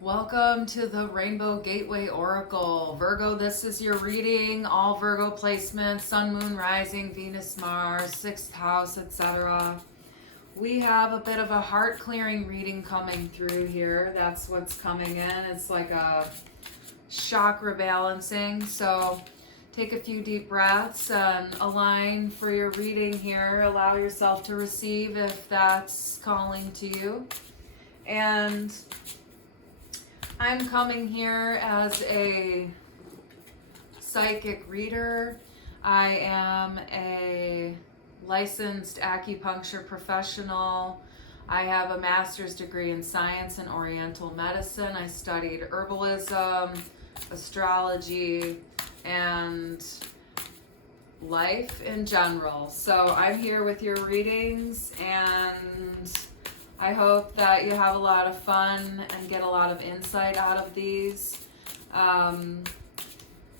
Welcome to the Rainbow Gateway Oracle. Virgo, this is your reading. All Virgo placements, Sun, Moon, Rising, Venus, Mars, 6th house, etc. We have a bit of a heart clearing reading coming through here. That's what's coming in. It's like a chakra balancing. So take a few deep breaths and align for your reading here. Allow yourself to receive if that's calling to you. And I'm coming here as a psychic reader. I am a licensed acupuncture professional. I have a master's degree in science and oriental medicine. I studied herbalism, astrology, and life in general. So I'm here with your readings, and I hope that you have a lot of fun and get a lot of insight out of these.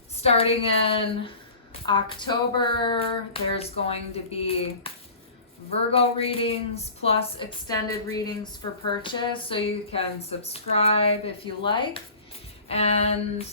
Starting in October, there's going to be Virgo readings plus extended readings for purchase, so you can subscribe if you like. And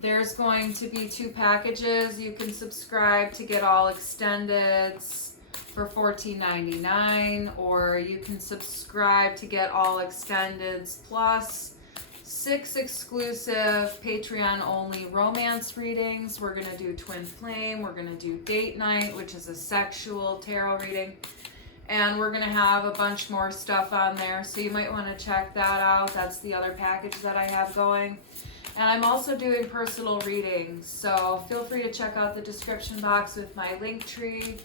there's going to be 2 packages. You can subscribe to get all extendeds for $14.99, or you can subscribe to get all extendeds plus 6 exclusive Patreon only romance readings. We're going to do Twin Flame, we're going to do Date Night, which is a sexual tarot reading, and we're going to have a bunch more stuff on there, so you might want to check that out. That's the other package that I have going. And I'm also doing personal readings, so feel free to check out the description box with my link tree.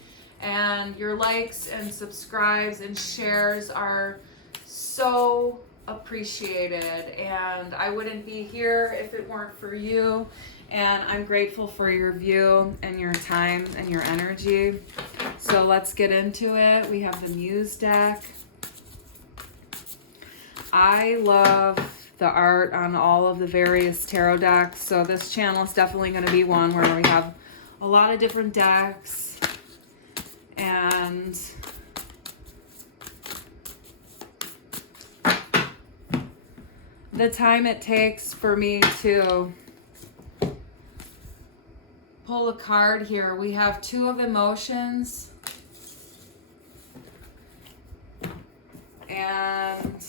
And your likes and subscribes and shares are so appreciated, and I wouldn't be here if it weren't for you. And I'm grateful for your view and your time and your energy. So let's get into it. We have the Muse deck. I love the art on all of the various tarot decks, so this channel is definitely going to be one where we have a lot of different decks. And the time it takes for me to pull a card here, we have 2 of emotions, and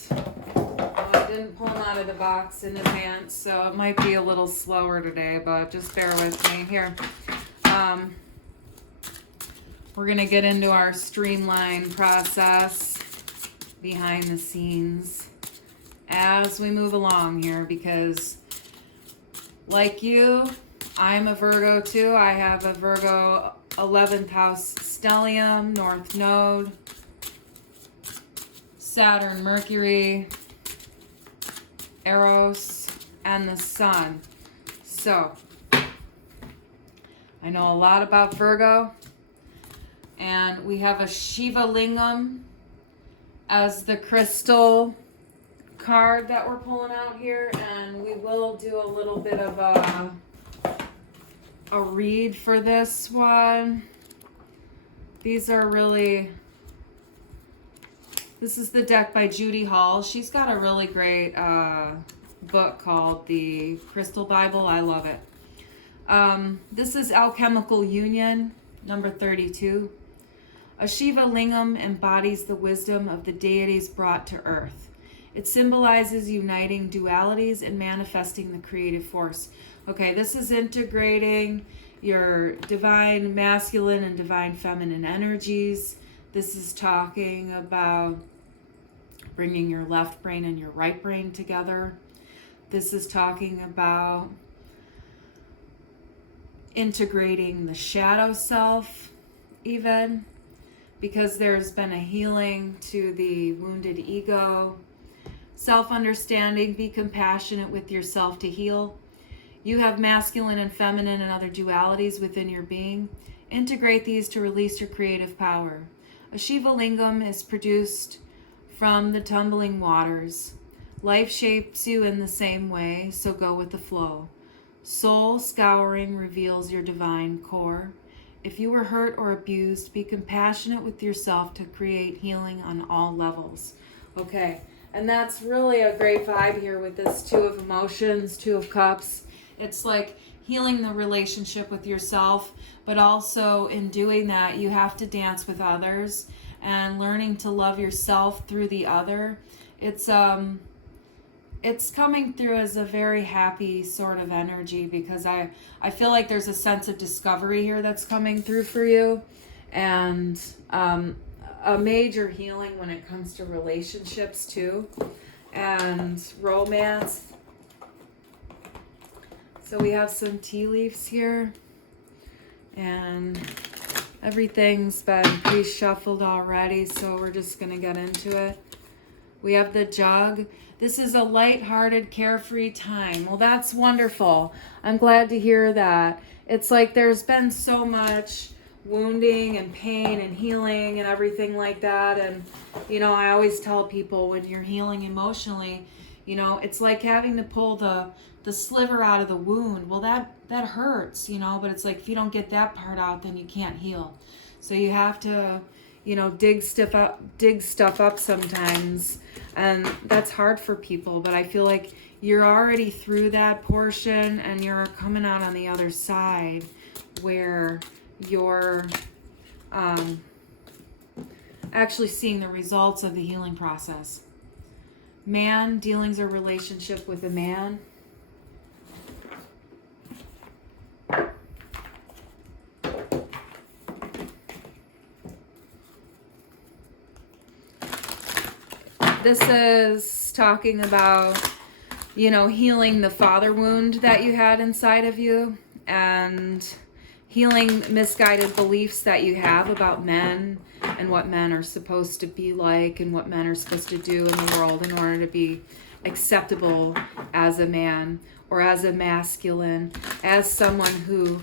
I didn't pull them out of the box in advance, so it might be a little slower today, but just bear with me here. We're going to get into our streamline process behind the scenes as we move along here, because like you, I'm a Virgo too. I have a Virgo 11th house stellium, North Node, Saturn, Mercury, Eros, and the Sun. So I know a lot about Virgo. And we have a Shiva Lingam as the crystal card that we're pulling out here. And we will do a little bit of a read for this one. These are really... This is the deck by Judy Hall. She's got a really great book called The Crystal Bible. I love it. This is Alchemical Union, number 32. A Shiva Lingam embodies the wisdom of the deities brought to earth. It symbolizes uniting dualities and manifesting the creative force. Okay, this is integrating your divine masculine and divine feminine energies. This is talking about bringing your left brain and your right brain together. This is talking about integrating the shadow self even, because there's been a healing to the wounded ego. Self-understanding, be compassionate with yourself to heal. You have masculine and feminine and other dualities within your being. Integrate these to release your creative power. A Shiva Lingam is produced from the tumbling waters. Life shapes you in the same way, so go with the flow. Soul scouring reveals your divine core. If you were hurt or abused, be compassionate with yourself to create healing on all levels. Okay, And that's really a great vibe here with this Two of Emotions, Two of Cups. It's like healing the relationship with yourself, but also in doing that, you have to dance with others and learning to love yourself through the other. It's coming through as a very happy sort of energy, because I feel like there's a sense of discovery here that's coming through for you, and a major healing when it comes to relationships too, and romance. So we have some tea leaves here, and everything's been pre-shuffled already, so we're just gonna get into it. We have the Jug. This is a light-hearted, carefree time. Well, that's wonderful. I'm glad to hear that. It's like there's been so much wounding and pain and healing and everything like that. And, you know, I always tell people when you're healing emotionally, you know, it's like having to pull the sliver out of the wound. Well, that hurts, you know, but it's like if you don't get that part out, then you can't heal. So you have to, you know, dig stuff up sometimes, and that's hard for people, but I feel like you're already through that portion and you're coming out on the other side where you're actually seeing the results of the healing process. Man, dealings or relationship with a man. This is talking about, you know, healing the father wound that you had inside of you, and healing misguided beliefs that you have about men and what men are supposed to be like and what men are supposed to do in the world in order to be acceptable as a man or as a masculine, as someone who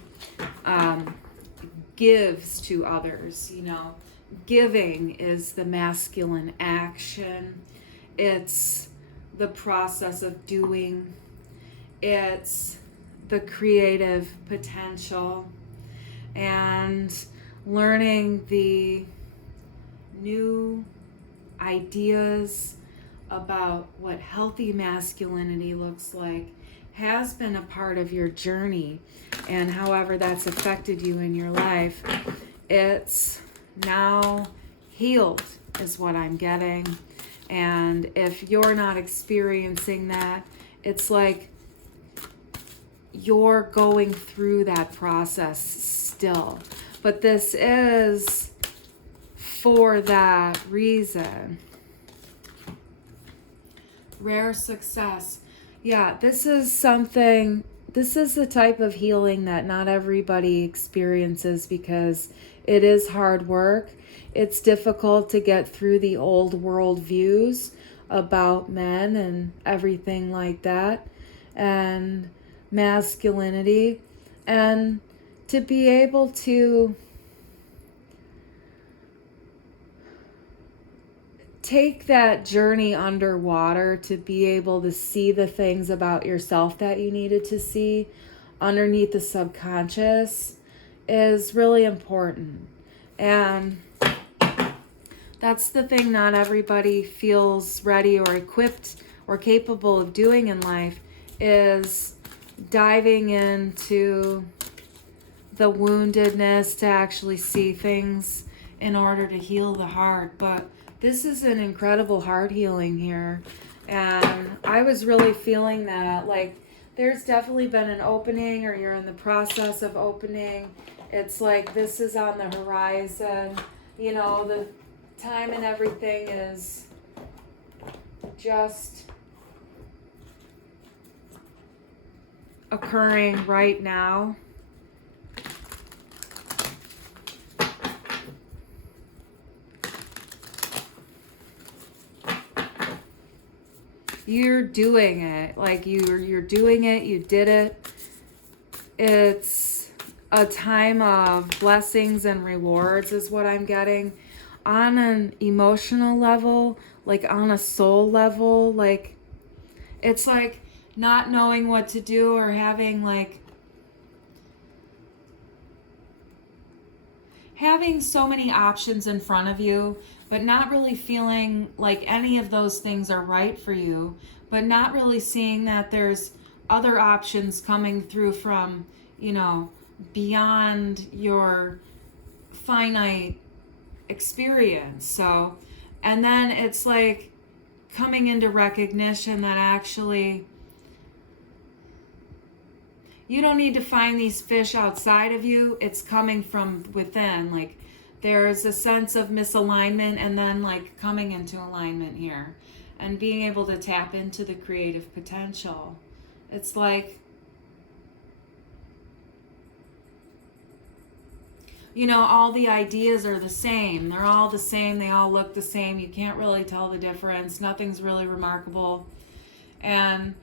gives to others. You know, giving is the masculine action. It's the process of doing. It's the creative potential, and learning the new ideas about what healthy masculinity looks like has been a part of your journey, and however that's affected you in your life, it's now healed is what I'm getting. And if you're not experiencing that, it's like you're going through that process still. But this is for that reason. Rare success. Yeah, this is the type of healing that not everybody experiences, because it is hard work. It's difficult to get through the old world views about men and everything like that, and masculinity, and to be able to take that journey underwater, to be able to see the things about yourself that you needed to see underneath the subconscious is really important. And that's the thing not everybody feels ready or equipped or capable of doing in life, is diving into the woundedness to actually see things in order to heal the heart. But this is an incredible heart healing here. And I was really feeling that, like, there's definitely been an opening, or you're in the process of opening. It's like this is on the horizon. You know, the time and everything is just occurring right now. You're doing it. Like you're doing it. You did it. It's a time of blessings and rewards is what I'm getting. On an emotional level, like on a soul level, like it's like not knowing what to do, or having so many options in front of you, but not really feeling like any of those things are right for you, but not really seeing that there's other options coming through from, you know, beyond your finite experience. So, and then it's like coming into recognition that actually you don't need to find these fish outside of you. It's coming from within. Like there's a sense of misalignment and then like coming into alignment here and being able to tap into the creative potential. It's like, you know, all the ideas are the same. They're all the same. They all look the same. You can't really tell the difference. Nothing's really remarkable. And,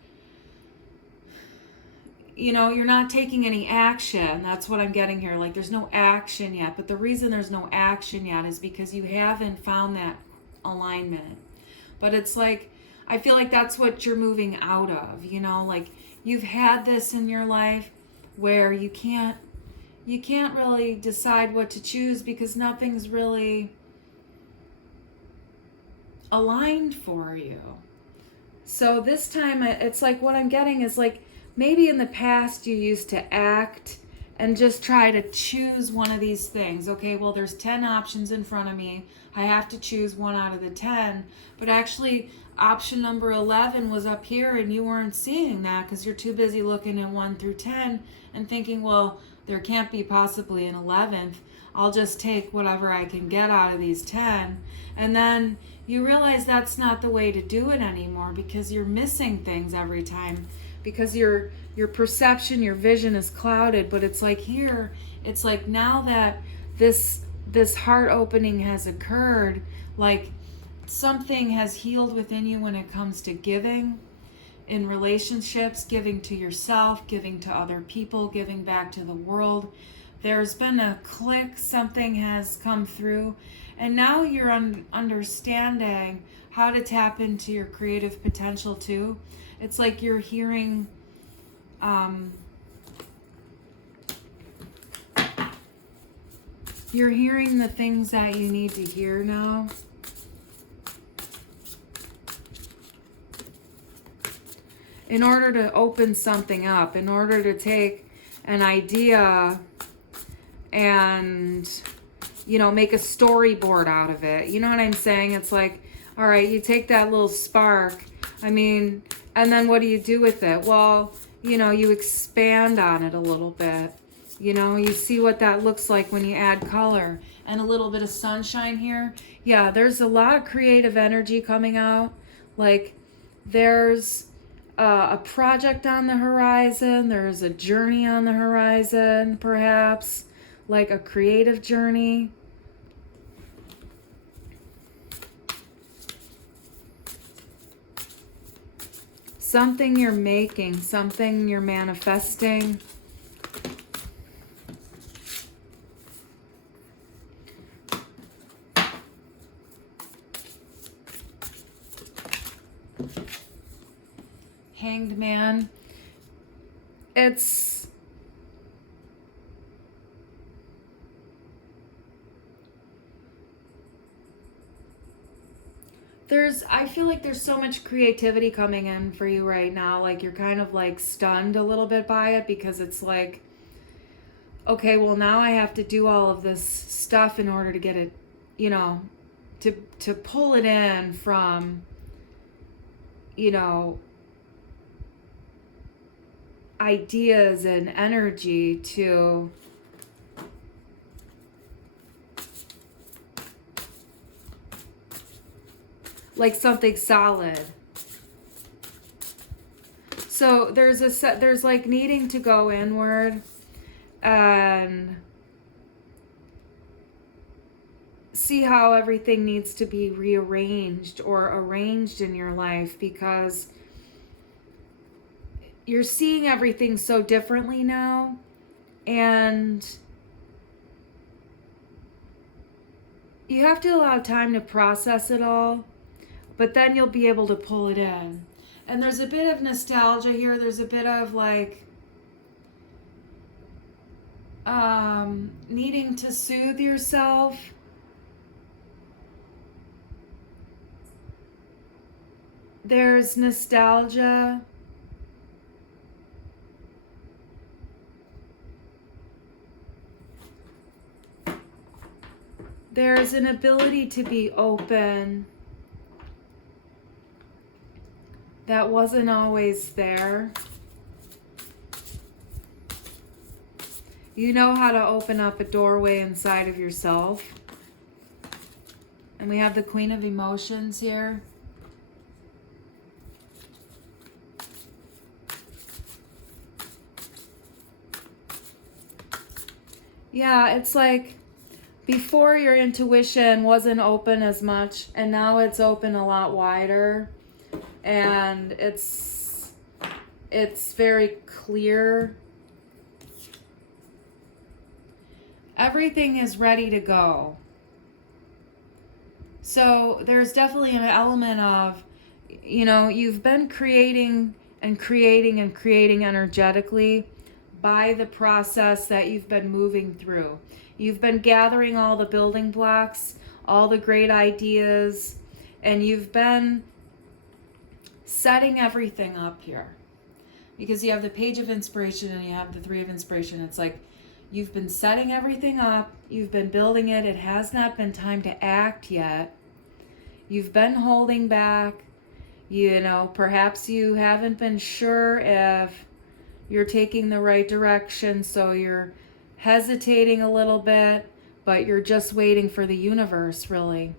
you know, you're not taking any action. That's what I'm getting here. Like, there's no action yet. But the reason there's no action yet is because you haven't found that alignment. But it's like, I feel like that's what you're moving out of, you know? Like, you've had this in your life where you can't really decide what to choose because nothing's really aligned for you. So this time it's like what I'm getting is like maybe in the past you used to act and just try to choose one of these things. Okay, well, there's 10 options in front of me. I have to choose one out of the 10. But actually, option number 11 was up here and you weren't seeing that because you're too busy looking at 1 through 10 and thinking, well, there can't be possibly an 11th. I'll just take whatever I can get out of these 10. And then you realize that's not the way to do it anymore because you're missing things every time. Because your perception, your vision is clouded. But it's like here, it's like now that this heart opening has occurred, like something has healed within you when it comes to giving in relationships, giving to yourself, giving to other people, giving back to the world. There's been a click, something has come through, and now you're understanding how to tap into your creative potential too. It's like you're hearing the things that you need to hear now. In order to open something up, in order to take an idea and, you know, make a storyboard out of it. You know what I'm saying? It's like, all right, you take that little spark, I mean, and then what do you do with it? Well, you know, you expand on it a little bit. You know, you see what that looks like when you add color and a little bit of sunshine here. Yeah, there's a lot of creative energy coming out. Like, there's a project on the horizon. There's a journey on the horizon, perhaps, like a creative journey. Something you're making, something you're manifesting. Hanged Man. It's I feel like there's so much creativity coming in for you right now. Like you're kind of like stunned a little bit by it because it's like, okay, well now I have to do all of this stuff in order to get it, you know, to pull it in from, you know, ideas and energy to like something solid. So there's like needing to go inward and see how everything needs to be rearranged or arranged in your life because you're seeing everything so differently now, and you have to allow time to process it all, but then you'll be able to pull it in. And there's a bit of nostalgia here. There's a bit of like needing to soothe yourself. There's nostalgia. There's an ability to be open that wasn't always there. You know how to open up a doorway inside of yourself. And we have the Queen of Emotions here. Yeah, it's like before your intuition wasn't open as much, and now it's open a lot wider. And it's very clear. Everything is ready to go. So there's definitely an element of, you know, you've been creating and creating and creating energetically by the process that you've been moving through. You've been gathering all the building blocks, all the great ideas, and you've been setting everything up here. Because you have the Page of Inspiration and you have the Three of Inspiration. It's like you've been setting everything up, you've been building it, it has not been time to act yet. You've been holding back, you know, perhaps you haven't been sure if you're taking the right direction, so you're hesitating a little bit, but you're just waiting for the universe, really.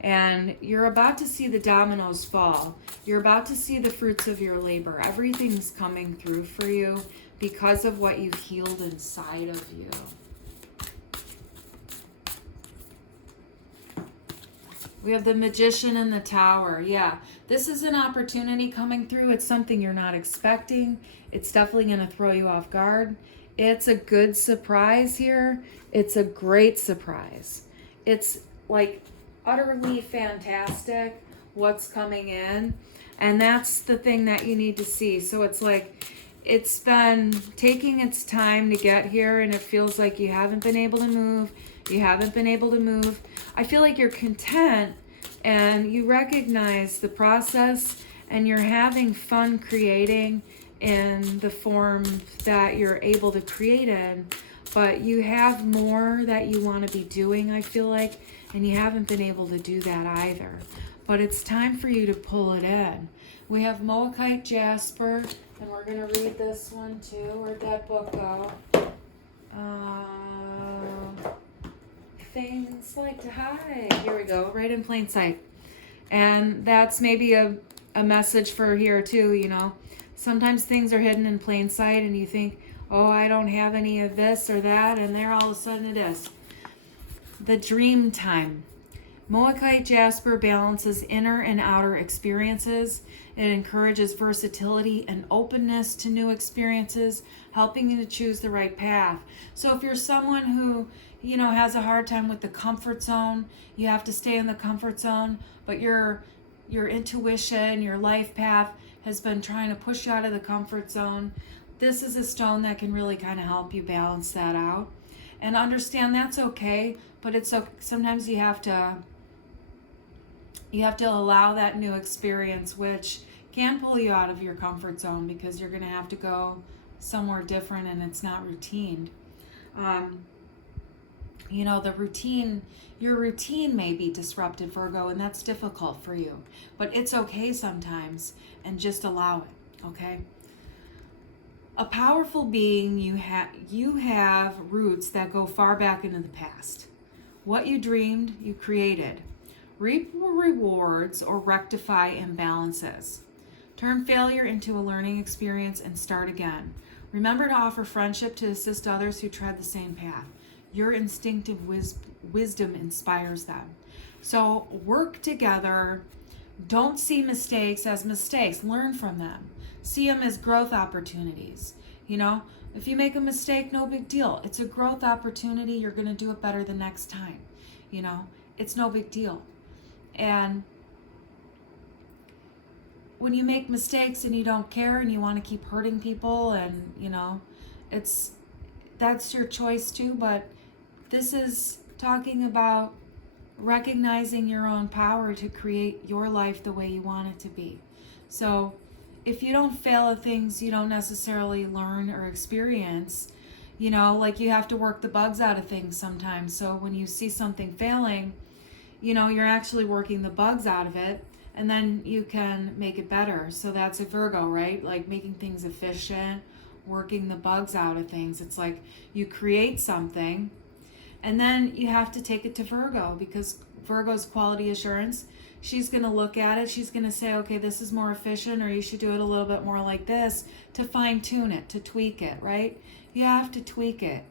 And you're about to see the dominoes fall. You're about to see the fruits of your labor. Everything's coming through for you because of what you've healed inside of you. We have the Magician and the Tower. Yeah, this is an opportunity coming through. It's something you're not expecting. It's definitely going to throw you off guard. It's a good surprise here. It's a great surprise. It's like utterly fantastic what's coming in. And that's the thing that you need to see. So it's like it's been taking its time to get here, and it feels like you haven't been able to move. You haven't been able to move. I feel like you're content and you recognize the process and you're having fun creating in the form that you're able to create in, but you have more that you want to be doing, I feel like, and you haven't been able to do that either. But it's time for you to pull it in. We have Moabite Jasper, and we're going to read this one too. Where'd that book go? Things like to hide. Here we go, right in plain sight. And that's maybe a message for here too, you know. Sometimes things are hidden in plain sight and you think, oh, I don't have any of this or that, and there all of a sudden it is. The dream time. Moabite Jasper balances inner and outer experiences. It encourages versatility and openness to new experiences, helping you to choose the right path. So if you're someone who, you know, has a hard time with the comfort zone, you have to stay in the comfort zone, but your intuition, your life path has been trying to push you out of the comfort zone. This is a stone that can really kind of help you balance that out. And understand that's okay, but it's okay. Sometimes you have to allow that new experience, which can pull you out of your comfort zone because you're going to have to go somewhere different and it's not routine. You know, your routine may be disrupted, Virgo, and that's difficult for you. But it's okay sometimes, and just allow it, okay? A powerful being, you have roots that go far back into the past. What you dreamed, you created. Reap rewards or rectify imbalances. Turn failure into a learning experience and start again. Remember to offer friendship to assist others who tread the same path. Your instinctive wisdom inspires them. So work together. Don't see mistakes as mistakes. Learn from them. See them as growth opportunities. You know, if you make a mistake, no big deal. It's a growth opportunity. You're going to do it better the next time. You know, it's no big deal. And when you make mistakes and you don't care and you want to keep hurting people, and, you know, that's your choice too. But this is talking about recognizing your own power to create your life the way you want it to be. So if you don't fail at things you don't necessarily learn or experience, you know, like you have to work the bugs out of things sometimes. So when you see something failing, you know, you're actually working the bugs out of it, and then you can make it better. So that's a Virgo, right? Like making things efficient, working the bugs out of things. It's like you create something, and then you have to take it to Virgo, because Virgo's quality assurance, she's going to look at it. She's going to say, okay, this is more efficient, or you should do it a little bit more like this, to fine tune it, to tweak it, right? You have to tweak it.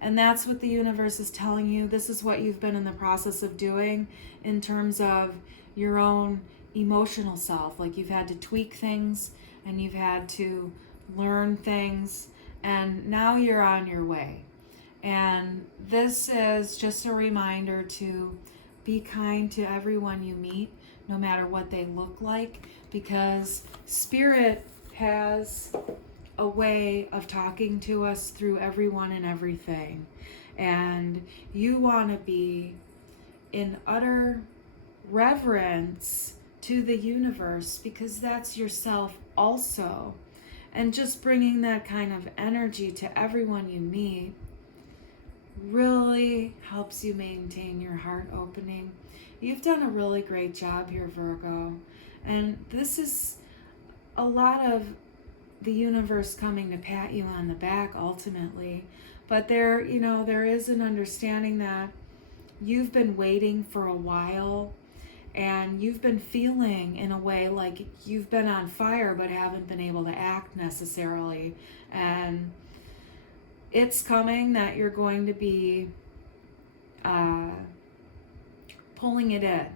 And that's what the universe is telling you. This is what you've been in the process of doing in terms of your own emotional self. Like you've had to tweak things and you've had to learn things, and now you're on your way. And this is just a reminder to be kind to everyone you meet, no matter what they look like, because Spirit has a way of talking to us through everyone and everything. And you want to be in utter reverence to the universe, because that's yourself also. And just bringing that kind of energy to everyone you meet really helps you maintain your heart opening. You've done a really great job here, Virgo. And this is a lot of the universe coming to pat you on the back ultimately. But there, you know, there is an understanding that you've been waiting for a while, and you've been feeling in a way like you've been on fire but haven't been able to act necessarily. And it's coming that you're going to be pulling it in.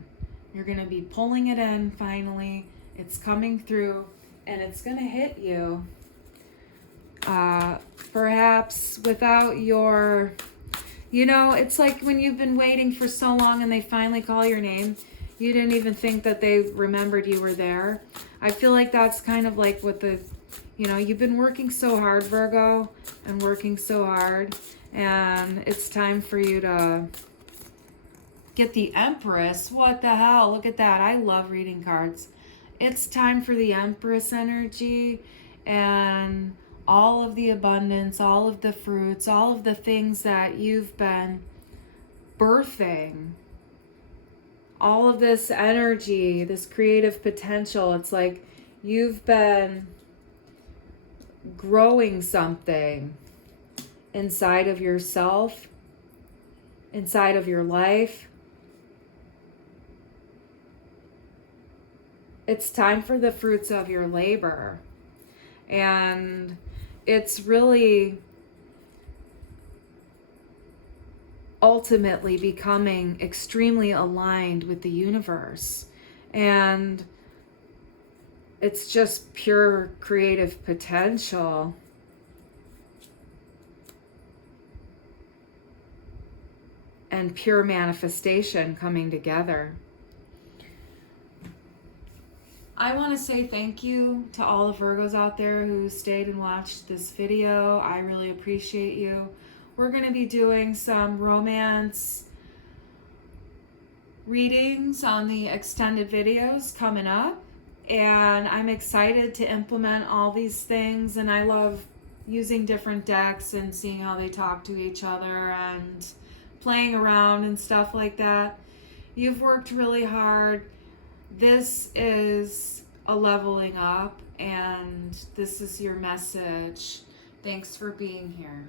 You're going to be pulling it in finally. It's coming through, and it's going to hit you perhaps without your, you know, it's like when you've been waiting for so long and they finally call your name, you didn't even think that they remembered you were there. I feel like that's kind of like what the, you know, you've been working so hard, Virgo, and working so hard, and it's time for you to get the Empress. What the hell? Look at that. I love reading cards. It's time for the Empress energy, and all of the abundance, all of the fruits, all of the things that you've been birthing, all of this energy, this creative potential. It's like you've been growing something inside of yourself, inside of your life. It's time for the fruits of your labor. And it's really ultimately becoming extremely aligned with the universe. And it's just pure creative potential. And pure manifestation coming together. I want to say thank you to all the Virgos out there who stayed and watched this video. I really appreciate you. We're going to be doing some romance readings on the extended videos coming up. And I'm excited to implement all these things. And I love using different decks and seeing how they talk to each other and playing around and stuff like that. You've worked really hard. This is a leveling up, and this is your message. Thanks for being here.